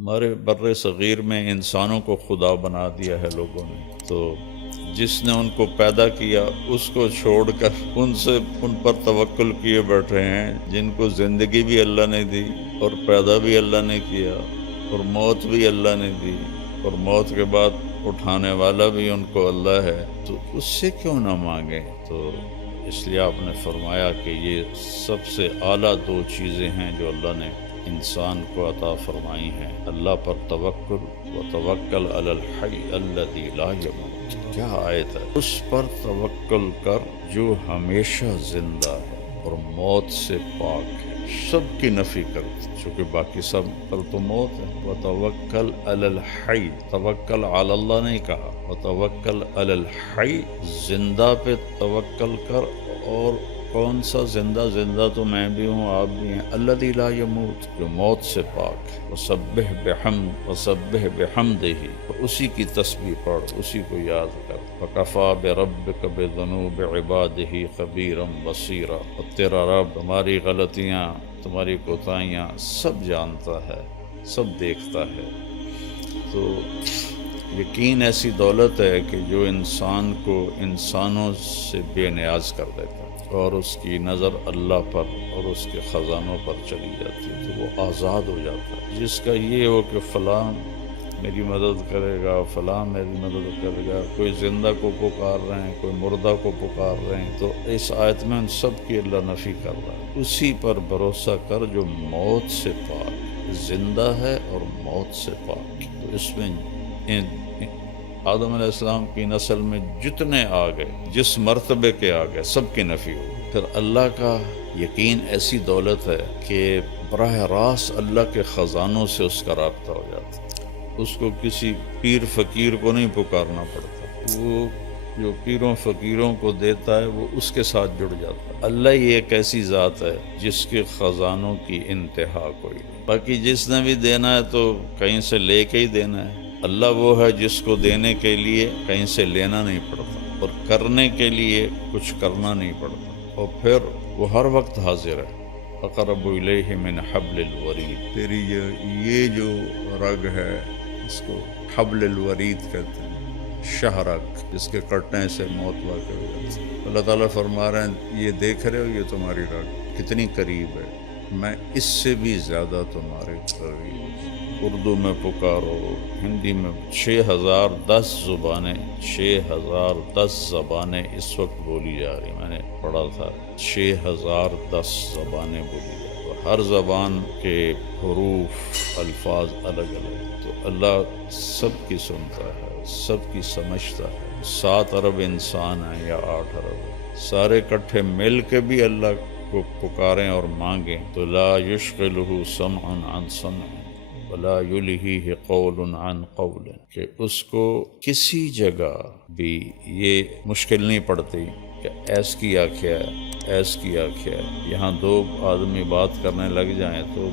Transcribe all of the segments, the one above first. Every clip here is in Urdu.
ہمارے بر صغیر میں انسانوں کو خدا بنا دیا ہے لوگوں نے، تو جس نے ان کو پیدا کیا اس کو چھوڑ کر ان پر توکل کیے بیٹھے ہیں جن کو زندگی بھی اللہ نے دی اور پیدا بھی اللہ نے کیا اور موت بھی اللہ نے دی اور موت کے بعد اٹھانے والا بھی ان کو اللہ ہے، تو اس سے کیوں نہ مانگیں؟ تو اس لیے آپ نے فرمایا کہ یہ سب سے اعلیٰ دو چیزیں ہیں جو اللہ نے انسان کو عطا فرمائی ہیں، اللہ پر توکل و توکل علی الحی الذی لا یموت۔ کیا آیت ہے؟ اس پر توکل کر جو ہمیشہ زندہ ہے اور موت سے پاک ہے، سب کی نفی کر، چونکہ باقی سب پر تو موت ہے۔ وتوکل علی الحی، توکل علی اللہ نہیں کہا، وتوکل علی الحی، زندہ پہ توکل کر۔ اور کون سا زندہ؟ زندہ تو میں بھی ہوں، آپ بھی ہیں، الذی لا یموت، جو موت سے پاک ہے۔ وسبح بحمدہ، اسی کی تسبیح پڑھ، اسی کو یاد کر۔ وکفیٰ بربک بذنوب عبادہ خبیرا بصیرا، اور تیرا رب تمہاری غلطیاں، تمہاری کوتاہیاں سب جانتا ہے، سب دیکھتا ہے۔ تو یقین ایسی دولت ہے کہ جو انسان کو انسانوں سے بے نیاز کر دیتا ہے اور اس کی نظر اللہ پر اور اس کے خزانوں پر چلی جاتی ہے، تو وہ آزاد ہو جاتا ہے۔ جس کا یہ ہو کہ فلاں میری مدد کرے گا، فلاں میری مدد کرے گا، کوئی زندہ کو پکار رہے ہیں، کوئی مردہ کو پکار رہے ہیں، تو اس آیت میں ان سب کی اللہ نفی کر رہا ہے۔ اسی پر بھروسہ کر جو موت سے پاک، زندہ ہے اور موت سے پاک۔ تو اس میں آدم علیہ السلام کی نسل میں جتنے آ گئے، جس مرتبے کے آ گئے، سب کی نفی ہو۔ پھر اللہ کا یقین ایسی دولت ہے کہ براہ راست اللہ کے خزانوں سے اس کا رابطہ ہو جاتا ہے۔ اس کو کسی پیر فقیر کو نہیں پکارنا پڑتا، وہ جو پیروں فقیروں کو دیتا ہے وہ اس کے ساتھ جڑ جاتا ہے۔ اللہ ہی ایک ایسی ذات ہے جس کے خزانوں کی انتہا کوئی نہیں۔ باقی جس نے بھی دینا ہے تو کہیں سے لے کے ہی دینا ہے۔ اللہ وہ ہے جس کو دینے کے لیے کہیں سے لینا نہیں پڑتا اور کرنے کے لیے کچھ کرنا نہیں پڑتا، اور پھر وہ ہر وقت حاضر ہے۔ اقرب الیہ من حبل الورید، تیری یہ جو رگ ہے اس کو حبل الورید کہتے ہیں، شہرک، جس کے کٹنے سے موت واقع ہو جاتی ہے۔ اللہ تعالیٰ فرما رہے ہیں یہ دیکھ رہے ہو یہ تمہاری رگ کتنی قریب ہے، میں اس سے بھی زیادہ تمہارے قریب ہوں۔ اردو میں پکارو، ہندی میں 6010 زبانیں، 6010 زبانیں اس وقت بولی جا رہی، میں نے پڑھا تھا 6010 زبانیں بولی جا رہی، اور ہر زبان کے حروف، الفاظ الگ الگ، تو اللہ سب کی سنتا ہے، سب کی سمجھتا ہے۔ 7 ارب انسان ہیں یا 8 ارب، سارے اکٹھے مل کے بھی اللہ کو پکاریں اور مانگیں تو لا یشغلہ سمع عن سمع ولا یلہیہ قول عن قول، کہ اس کو کسی جگہ بھی یہ مشکل نہیں پڑتی کہ ایس کی آنکھیں ہے، ایس کی آنکھیں ہے۔ یہاں 2 آدمی بات کرنے لگ جائیں تو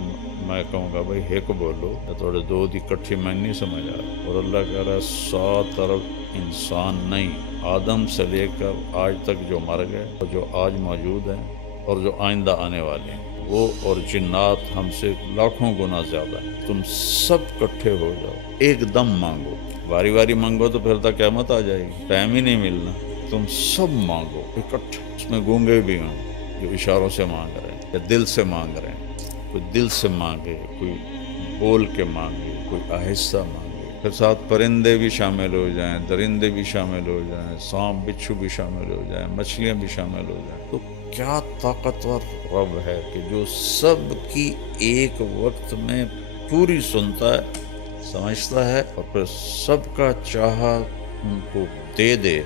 میں کہوں گا بھائی ایک بولو، یا تھوڑے 2 دی کٹھی میں نہیں سمجھ آ رہا، اور اللہ کہہ رہا ہے 100 طرف انسان نہیں، آدم سے لے کر آج تک جو مر گئے اور جو آج موجود ہیں اور جو آئندہ آنے والے ہیں، وہ اور جنات ہم سے لاکھوں گنا زیادہ ہیں، تم سب کٹھے ہو جاؤ، ایک دم مانگو، باری باری مانگو تو پھر تک قیامت آ جائے گی، ٹائم ہی نہیں ملنا، تم سب مانگو اکٹھے۔ اس میں گونگے بھی ہوں جو اشاروں سے مانگ رہے ہیں یا دل سے مانگ رہے ہیں، کوئی دل سے مانگے، کوئی بول کے مانگے، کوئی آہستہ مانگے، پھر ساتھ پرندے بھی شامل ہو جائیں، درندے بھی شامل ہو جائیں، سانپ بچھو بھی شامل ہو جائیں، مچھلیاں بھی شامل ہو جائیں، تو کیا طاقتور رب ہے کہ جو سب کی ایک وقت میں پوری سنتا ہے، سمجھتا ہے، اور پھر سب کا چاہا ان کو دے دے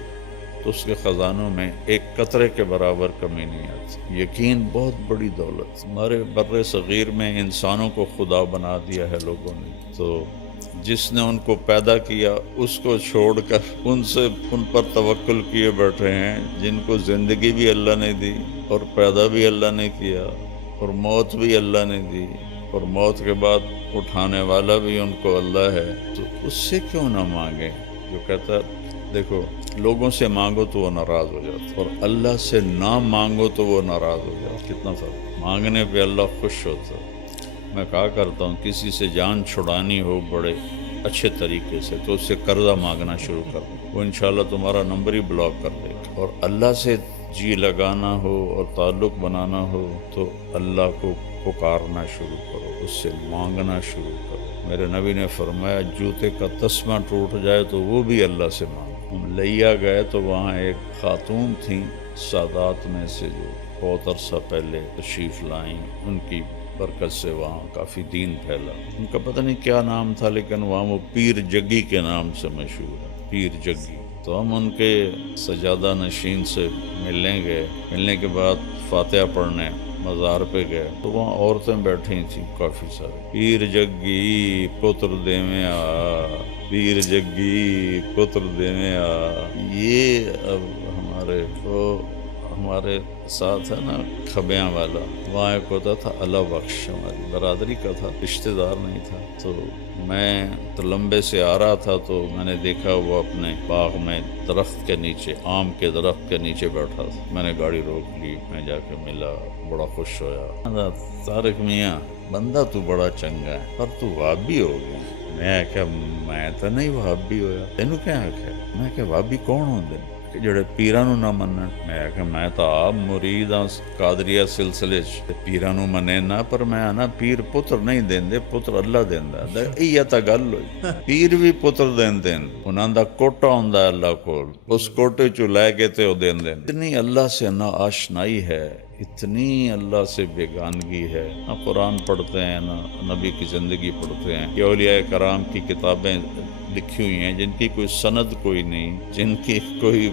تو اس کے خزانوں میں ایک قطرے کے برابر کمی نہیں آتی۔ یقین بہت بڑی دولت۔ ہمارے بر صغیر میں انسانوں کو خدا بنا دیا ہے لوگوں نے، تو جس نے ان کو پیدا کیا اس کو چھوڑ کر ان پر توکل کیے بیٹھے ہیں جن کو زندگی بھی اللہ نے دی اور پیدا بھی اللہ نے کیا اور موت بھی اللہ نے دی اور موت کے بعد اٹھانے والا بھی ان کو اللہ ہے، تو اس سے کیوں نہ مانگیں؟ جو کہتا ہے دیکھو لوگوں سے مانگو تو وہ ناراض ہو جاتا، اور اللہ سے نہ مانگو تو وہ ناراض ہو جاتا، کتنا فرق۔ مانگنے پہ اللہ خوش ہوتا ہے، میں کہا کرتا ہوں کسی سے جان چھڑانی ہو بڑے اچھے طریقے سے تو اس سے قرضہ مانگنا شروع کر دو، وہ انشاءاللہ تمہارا نمبر ہی بلاک کر دے گا۔ اور اللہ سے جی لگانا ہو اور تعلق بنانا ہو تو اللہ کو پکارنا شروع کرو، اس سے مانگنا شروع کرو۔ میرے نبی نے فرمایا جوتے کا تسمہ ٹوٹ جائے تو وہ بھی اللہ سے مانگو۔ ہم لیا گئے تو وہاں ایک خاتون تھیں سادات میں سے جو بہت عرصہ پہلے تشریف لائیں، ان کی برکت سے وہاں کافی دین پھیلا۔ ان کا پتہ نہیں کیا نام تھا لیکن وہاں وہ پیر جگی کے نام سے مشہور ہے، پیر جگی۔ تو ہم ان کے سجادہ نشین سے ملنے گئے، ملنے کے بعد فاتحہ پڑھنے مزار پہ گئے تو وہاں عورتیں بیٹھی تھیں کافی سارے۔ پیر جگی پتر دیویں آ، پیر جگی پتر دیویں آ۔ یہ اب ہمارے ساتھ ہے نا کھبیاں والا، وہاں ایک ہوتا تھا اللہ بخش، ہماری برادری کا تھا، رشتہ دار نہیں تھا۔ تو میں تو لمبے سے آ رہا تھا تو میں نے دیکھا وہ اپنے باغ میں درخت کے نیچے، آم کے درخت کے نیچے بیٹھا تھا۔ میں نے گاڑی روک لی، میں جا کے ملا، بڑا خوش ہویا۔ طارق میاں بندہ تو بڑا چنگا ہے پر تو وہابی ہو گیا۔ میں کہ میں تو نہیں وہابی ہویا، تینوں کیا آکھیا؟ میں کہ وہابی کون ہوندے کہ جڑے پیراں نو نہ منن؟ میں تو آپ مرید ہاں قادریہ سلسلے چ، پیراں نو منے نہ، پر میں نا پیر پتر نہیں دیندے، پتر اللہ دیندا۔ ایہ تا گل ہوئی، پیر بھی پتر دیندے، انہاں دا کوٹا ہوندا اللہ کول، اس کوٹے چوں لے کے تے او دیندے۔ اتنی اللہ سے نا آشنائی ہے، اتنی اللہ سے بیگانگی ہے، نہ قرآن پڑھتے ہیں نہ نبی کی زندگی پڑھتے ہیں۔ یہ اولیاء کرام کی کتابیں لکھی ہوئی ہیں جن کی کوئی سند کوئی نہیں، جن کی کوئی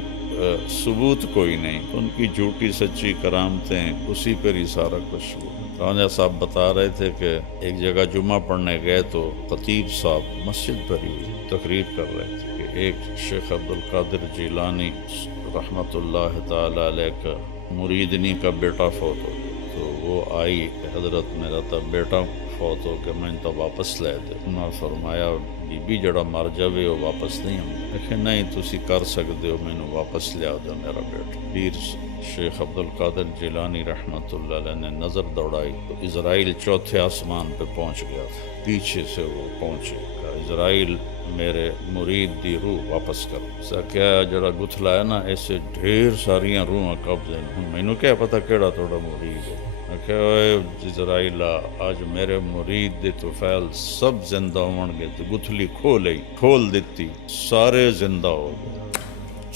ثبوت کوئی نہیں، ان کی جھوٹی سچی کرامتیں، اسی پر ہی سارا کچھ ہوا۔ خواجہ صاحب بتا رہے تھے کہ ایک جگہ جمعہ پڑھنے گئے تو خطیب صاحب مسجد بھری ہوئی تقریر کر رہے تھے کہ ایک شیخ عبدالقادر جیلانی رحمۃ اللہ تعالی علیہ کا مریدنی کا بیٹا فوت ہو گیا۔ تو وہ آئی کہ حضرت میرا تا بیٹا فوت ہو کے میں تو واپس لے دے۔ انہوں نے فرمایا بی بی جڑا مر جاوے وہ واپس نہیں ہوں۔ لیکن نہیں تسی کر سکتے ہو، میں نے واپس لیا دو میرا بیٹا۔ پیر شیخ عبدالقادر جیلانی رحمۃ اللہ علیہ نے نظر دوڑائی تو اسرائیل چوتھے آسمان پہ پہنچ گیا تھا، پیچھے سے وہ پہنچے گا، اسرائیل میرے مرید دی روح واپس کر۔ کیا جڑا گتھلا ہے نا ایسے ڈھیر ساریاں روحاں قبضے ہیں، مینوں کیا پتہ کیڑا تھوڑا مرید ہے۔ میں کہا اے جزرائیل آج میرے مرید دے توفیل سب زندہ ہون گے، تو گتھلی کھول دیتی، سارے زندہ ہو گئے۔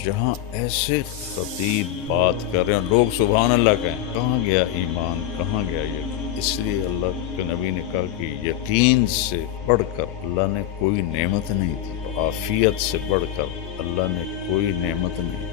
جہاں ایسے خطیب بات کر رہے ہیں لوگ سبحان اللہ کہیں، کہاں گیا ایمان، کہاں گیا یقین؟ اس لیے اللہ کے نبی نے کہا کہ یقین سے بڑھ کر اللہ نے کوئی نعمت نہیں دی، عافیت سے بڑھ کر اللہ نے کوئی نعمت نہیں دی۔